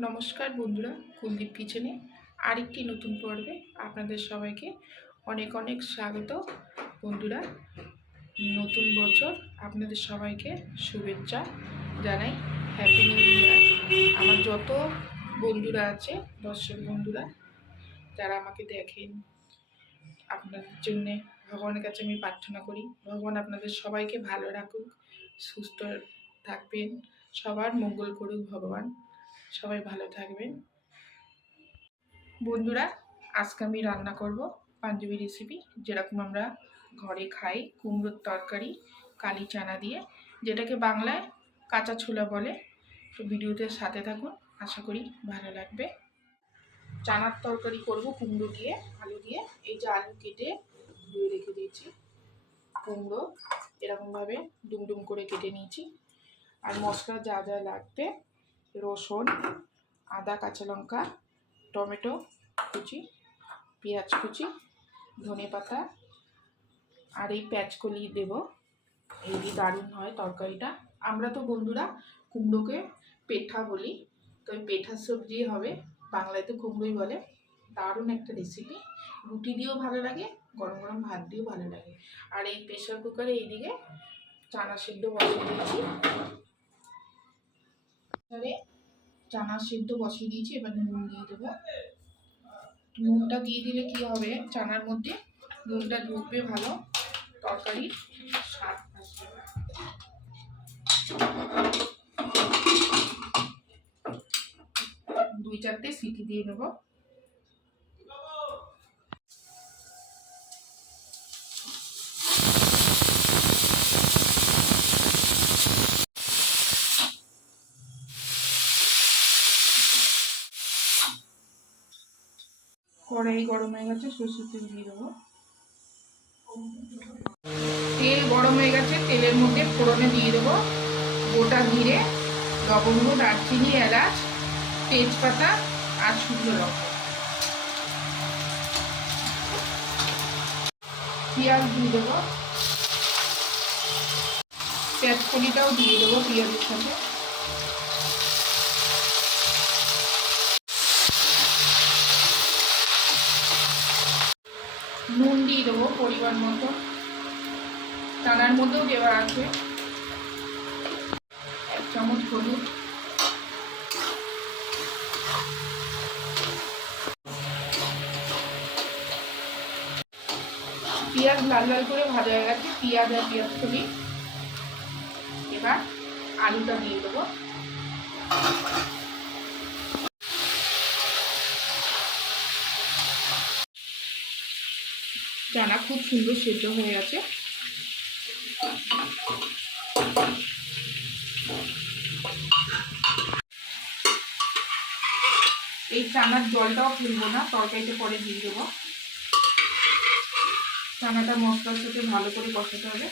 নমস্কার বন্ধুরা, কুলদীপ কিচেনে আরেকটি নতুন পর্বে আপনাদের সবাইকে অনেক অনেক স্বাগত। বন্ধুরা, নতুন বছর আপনাদের সবাইকে শুভেচ্ছা জানাই। হ্যাপি নিউ ইয়ার আমার যত বন্ধুরা আছে দর্শক বন্ধুরা, যারা আমাকে দেখেন, আপনাদের জন্যে ভগবানের কাছে আমি প্রার্থনা করি। ভগবান আপনাদের সবাইকে ভালো রাখুক, সুস্থ থাকবেন, সবার মঙ্গল করুক ভগবান। সবাই ভালো থাকবেন। বন্ধুরা, আজকে আমি রান্না করব পাঞ্জাবি রেসিপি যেরকম আমরা ঘরে খাই, কুমড়োর তরকারি, কালি চানা দিয়ে, যেটাকে বাংলায় কাঁচা ছোলা বলে। তো ভিডিওতে সাথে থাকুন, আশা করি ভালো লাগবে। চানার তরকারি করব কুমড়ো দিয়ে, আলু দিয়ে। এই যে আলু কেটে ধুয়ে রেখে দিয়েছি, কুমড়ো। এরকমভাবে ডুমডুম করে কেটে নিয়েছি। আর মশলা যা যা লাগবে রসুন, আদা, কাঁচা লঙ্কা, টমেটো কুচি, পেঁয়াজ কুচি, ধনে পাতা আর এই প্যাঁচকলি দেব। এই দারুণ হয় তরকারিটা। আমরা তো বন্ধুরা কুমড়োকে পেঠা বলি তো পেঠার সবজি হবে, বাংলায় তো কুমড়োই বলে। দারুণ একটা রেসিপি রুটি দিয়েও ভালো লাগে, গরম গরম ভাত দিয়েও ভালো লাগে। আর এই প্রেশার কুকারে এইদিকে চানা সিদ্ধ বসিয়ে দিয়েছি। এবারে চানা সেদ্ধ বসিয়ে দিয়েছি, এবার নুন দিয়ে দেবো। নুনটা দিয়ে দিলে কি হবে? চানার মধ্যে নুনটা ঢুকবে ভালো তরকারি স্বাদ দুই চারটে সিটি দিয়ে নেব কড়াই গরম হয়ে গেছে, সরষের তেল দিয়ে দেবো। তেল গরম হয়ে গেছে, তেলের মধ্যে ফোড়নে দিয়ে দেবো। গোটা জিরে, লবঙ্গ, দারচিনি, এলাচ, তেজপাতা আর শুকনো লঙ্কা। পেঁয়াজ দিয়ে দেবো। পেঁয়াজ কলিটাও দিয়ে দেবো পেঁয়াজের সাথে নুন দিয়ে দেবো পরিমাণ মতো। চানার মধ্যেও দেওয়া আছে। এক চামচ হলুদ। পেঁয়াজ লাল লাল করে ভাজা হয়ে গেছে। পেঁয়াজ আর পেঁয়াজ কলি এবার আলুটা দিয়ে দেবো। চানা খুব সুন্দর সেদ্ধ হয়ে গেছে। এই চানার জলটাও ফেলব না, তরকারিতে পরে দিয়ে দেবো। চানাটা মশলার সাথে ভালো করে কষাতে হবে।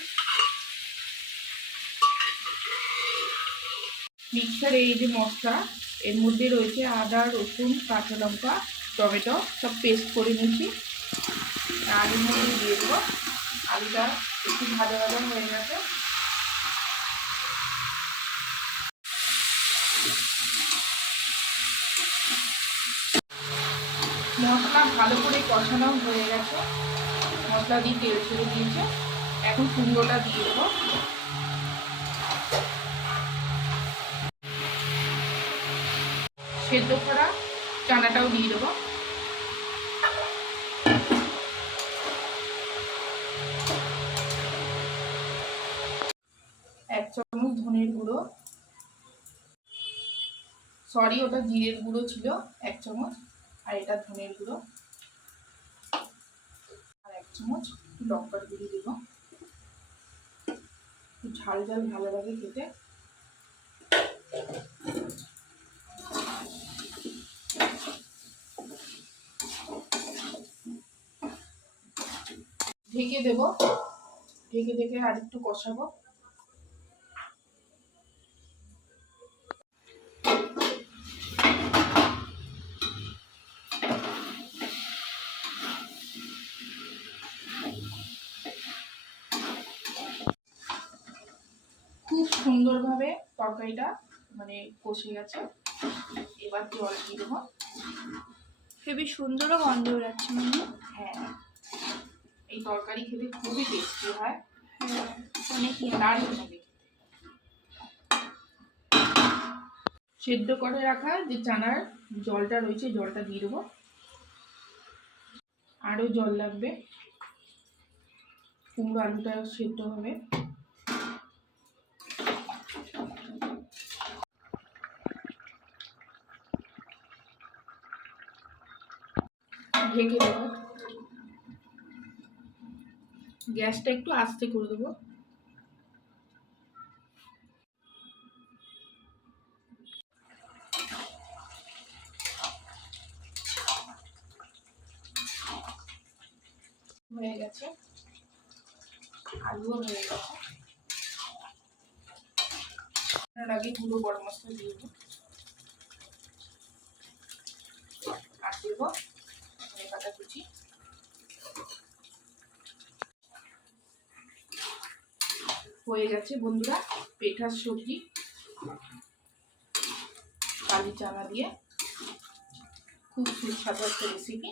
মিক্সার এই যে মশলা, এর মধ্যে রয়েছে আদা, রসুন, কাঁচা লঙ্কা, টমেটো, সব পেস্ট করে নিয়েছি। আলুর মধ্যে দিয়ে দেবো। আলুটা একটু ভাজা ভাজা হয়ে গেছে। মশলা ভালো করে কষানো হয়ে গেছে। মশলা দিয়ে তেল ছেড়ে দিয়েছে। এখন কুমড়োটা দিয়ে দেবো। সেদ্ধ করা চানাটাও দিয়ে দেবো। চামচ ধনের গুঁড়ো। সরি ওটা জিরের গুঁড়ো ছিল, এক চামচ। আর এটা ধনের গুঁড়ো। আর এক চামচ লঙ্কার গুঁড়ো দেব। ঝাল ঝাল ভালো লাগে খেতে। ঢেকে দেব। ঢেকে ঢেকে আর একটু কষাবো। সুন্দরভাবে তরকারিটা মানে কষে গেছে। এবার জল দিয়ে দেবো। হেবি সুন্দরও গন্ধ বেরাচ্ছে মানে হ্যাঁ। এই তরকারি খেতে খুবই টেস্টি হয়। হ্যাঁ দারুণ হবে সেদ্ধ করে রাখা যে চানার জলটা রয়েছে জলটা দিয়ে দেবো। আরও জল লাগবে। কুমড়ো আলুটা সেদ্ধ হবে। ঢেকে দেবো। গ্যাসটা একটু আস্তে করে দেবো। হয়ে গেছে। আলুও হয়ে গেছে। আগে গুঁড়ো গরম মশলা দিয়ে দেবো আর দেবো পাতা কুচি হয়ে গেছে বন্ধুরা পেঠার সবজি। কালি চানা দিয়ে খুব সুস্বাদু একটা রেসিপি